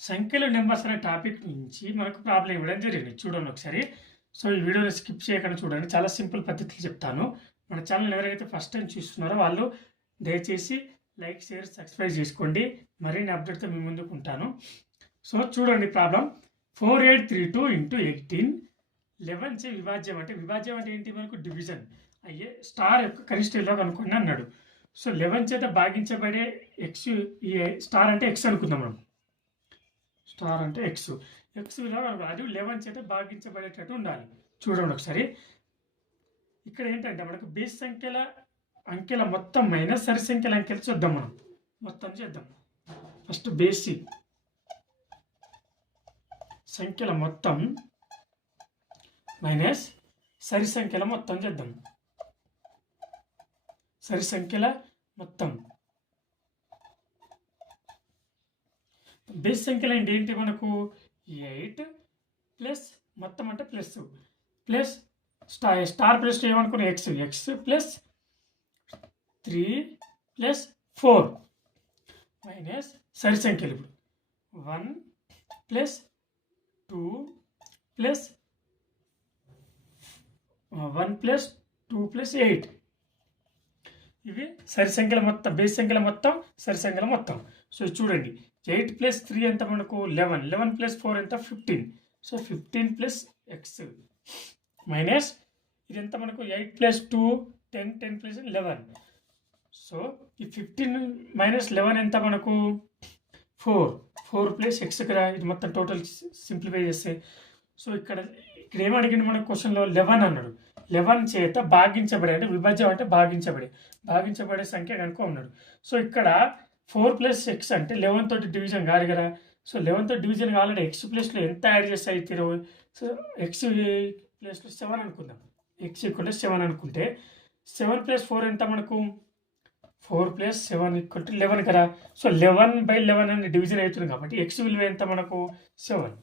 సంఖ్యలు నెంబర్స్ అనే టాపిక్ నుంచి మనకు ప్రాబ్లం ఇవ్వడం జరిగింది. చూడండి ఒకసారి. సో, ఈ వీడియోని స్కిప్ చేయకుండా చూడండి. చాలా సింపుల్ పద్ధతిలో చెప్తాను. మన ఛానల్ ఎవరైతే ఫస్ట్ టైం చూస్తున్నారో వాళ్ళు దయచేసి లైక్, షేర్, సబ్స్క్రైబ్ చేసుకోండి. మరిన్ని అప్డేట్తో మీ ముందుకు ఉంటాను. సో, చూడండి ప్రాబ్లం. 4832 ఇంటూ 18 11 చే విభాజ్యం అంటే ఏంటి? మనకు డివిజన్ అయ్యే స్టార్ యొక్క కనిష్ట విలువ కనుక్కోండి అన్నాడు. సో, 11 చేత భాగించబడే ఎక్స్, ఈ స్టార్ అంటే ఎక్స్ అనుకుందాం మనం. స్టార్ అంటే ఎక్స్ విలువ అది 11 చేత భాగించబడేటట్టు ఉండాలి. చూడండి ఒకసారి. ఇక్కడ ఏంటంటే మనకు బేస్ సంఖ్యల అంకెల మొత్తం మైనస్ సరి సంఖ్యల అంకెలు చూద్దాం. మనం మొత్తం చేద్దాం. ఫస్ట్ బేసిక్ సంఖ్యల మొత్తం మైనస్ సరి సంఖ్యల మొత్తం చేద్దాం. సరి సంఖ్యల మొత్తం. బేస్ సంఖ్యలు అంటే ఏంటి? మనకు 8 ప్లస్ మొత్తం అంటే ప్లస్ స్టార్ ప్లస్ ఏమనుకున్నా ఎక్స్ ప్లస్ 3 ప్లస్ 4 మైనస్ సరి సంఖ్యలు. ఇప్పుడు 1 ప్లస్ 2 ప్లస్ 1 ప్లస్ 2 ప్లస్ 8 ఇవి సరి సంఖ్యల మొత్తం, బేస్ సంఖ్యల మొత్తం, సరి సంఖ్యల మొత్తం. సో చూడండి, 8 ప్లస్ 3 ఎంత మనకు 11 ప్లస్ 4 ఎంత 15. సో 15 ప్లస్ ఎక్స్ మైనస్ ఇది ఎంత మనకు 8 ప్లస్ 2 10 ప్లస్ 11. సో ఈ 15 మైనస్ 11 ఎంత మనకు 4 ప్లస్ ఎక్స్ కదా. ఇది మొత్తం టోటల్ సింప్లిఫై చేస్తే సో ఇక్కడ ఏం అడిగింది మన క్వశ్చన్లో? 11 అన్నాడు. 11 చేత భాగించబడే అంటే విభజ్యం అంటే భాగించబడే సంఖ్య కనుక ఉన్నాడు. సో ఇక్కడ 4 ప్లస్ ఎక్స్ అంటే 11 తోటి డివిజన్ కాదు కదా. సో 11 తోటి డివిజన్ కావాలంటే ఎక్స్ ప్లస్లో ఎంత యాడ్ చేస్తే అయితే 20. సో ఎక్స్ ప్లస్లో 7 అనుకుందాం. ఎక్స్ ఈక్వల్ 7 అనుకుంటే 7 ప్లస్ 4 ఎంత మనకు 4 ప్లస్ 7 ఈక్వల్ 11 కదా. సో 11/11 అని డివిజన్ అవుతుంది కాబట్టి ఎక్స్ విలువ ఎంత మనకు 7.